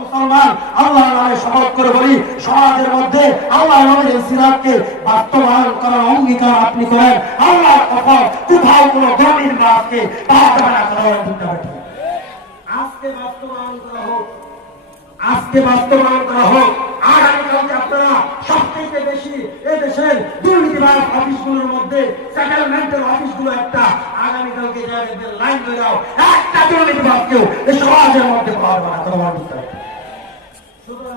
মুসলমান, আল্লাহর নামে শপথ করে সমাজের মধ্যে আল্লাহর নামের সিরাতকে বাস্তবায়ন করার অঙ্গীকার আপনি করেন। আল্লাহর আপনারা সবথেকে বেশি এই দেশের দুর্নীতিবাদ অফিসগুলোর মধ্যে সেটেলমেন্টের অফিসগুলো একটা, আগামীকালকে লাইন ধরে একটা দুর্নীতিবাদকেও এই সমাজের মধ্যে পাওয়া যাবে না। কথা বলার দরকার নেই। সুতরাং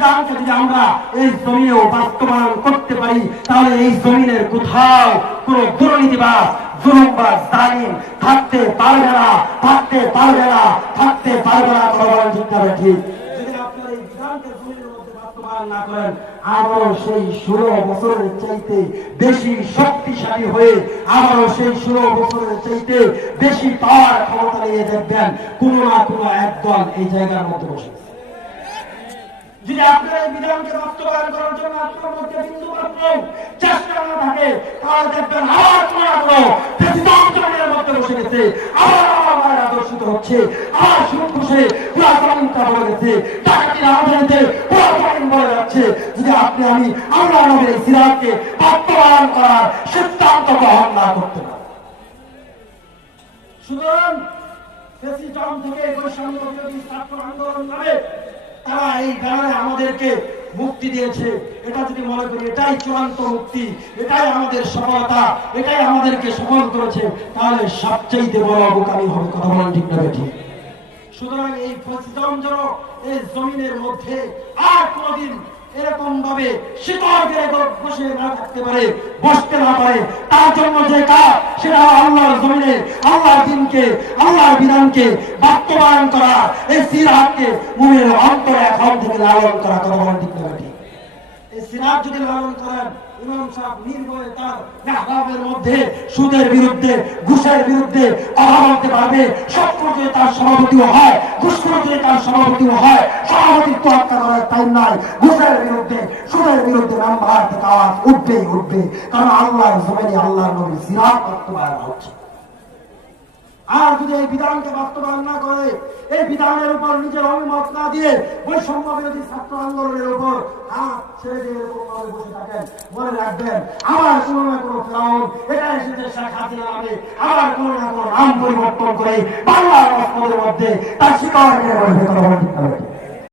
বিধানকে যদি আমরা এই বাস্তবায়ন করতে পারি, তাহলে এই জমিনের কোথাও থাকতে পারবে না, থাকতে পারবে না, থাকতে পারবে না ঠিক যদি এই আবারও সেই ষোলো বছরের চাইতে বেশি শক্তিশালী হয়ে আবারও সেই ষোলো বছরের চাইতে বেশি পাওয়ার ক্ষমতা নিয়ে দেখবেন কোনো না কোনো একদল এই জায়গার মধ্যে বসে আছে। যদি আপনারা এই বিধানকে বাস্তবায়ন করার জন্য আপনার মধ্যে বিন্দু মাত্র, চেষ্টা না থাকে, তাহলে দেখবেন আবার কোনো না কোনো মধ্যে বসে গেছে, আবার আদর্শিত হচ্ছে, আবার সুখ বসে বলে গেছে, ডাকাতির আদালতে পুরা জমিন বলে যাচ্ছে। যদি আপনি আমি, আমরা আমাদের এই সিরাজকে বাস্তবায়ন করার সিদ্ধান্ত গ্রহণ না করতে সুতরাং থেকে বৈষম্য বিরোধী ছাত্র আন্দোলন নামে তারা এই ব্যানারে আমাদেরকে মুক্তি দিয়েছে। এটা যদি মনে করি, এটাই চূড়ান্ত মুক্তি। এটাই আমাদের সফলতা। এটাই আমাদেরকে সফল করেছে। তাহলে সবচেয়ে বড় অবকারী হবে কথা বলেন ঠিক না ঠিক সুতরাং এই ফসিজম যেন এই জমিনের মধ্যে আর কোনদিন এরকম ভাবে শীতল বসে না থাকতে পারে, বসতে না পারে। তার জন্য যে কাজ, সেটা আল্লাহর জমিনে, আল্লাহর দিনকে, আল্লাহর বিধানকে বাস্তবায়ন করা। এই সিরাতকে মুমের অন্তরে এখন থেকে লালন করা। কথা বলেন ঠিক না এই সিরাত যদি লালন করেন, ইমাম সাহেব নির্ভয়ে তার মেহরাবের মধ্যে, সুদের বিরুদ্ধে তার সভাপতিও হয় হয়। হত্যা টাইম নাই ঘুষের বিরুদ্ধে সুদের বিরুদ্ধে নাম্বার থেকে আওয়াজ উঠবেই উঠবে কারণ আল্লাহর জমিনে আল্লাহর নবী সিরাত বাস্তবায়ন হচ্ছে আর যদি এই বিধানকে বাস্তবায়ন না করে, এই বিধানের উপর নিজের অভিমত না দিয়ে বৈষম্য বিরোধী ছাত্র আন্দোলনের উপর হাত ছেড়ে দিয়ে এরকম ভাবে বসে থাকেন, মনে রাখবেন, আবার কোনো না কোনো ফেরাউন এটা এসেছে শেখ হাসিনা নামে, আবার কোনো না কোনো নাম পরিবর্তন করে বাংলার রাষ্ট্রের মধ্যে তার শিকার কথা বলে ঠিক না বেঠিক?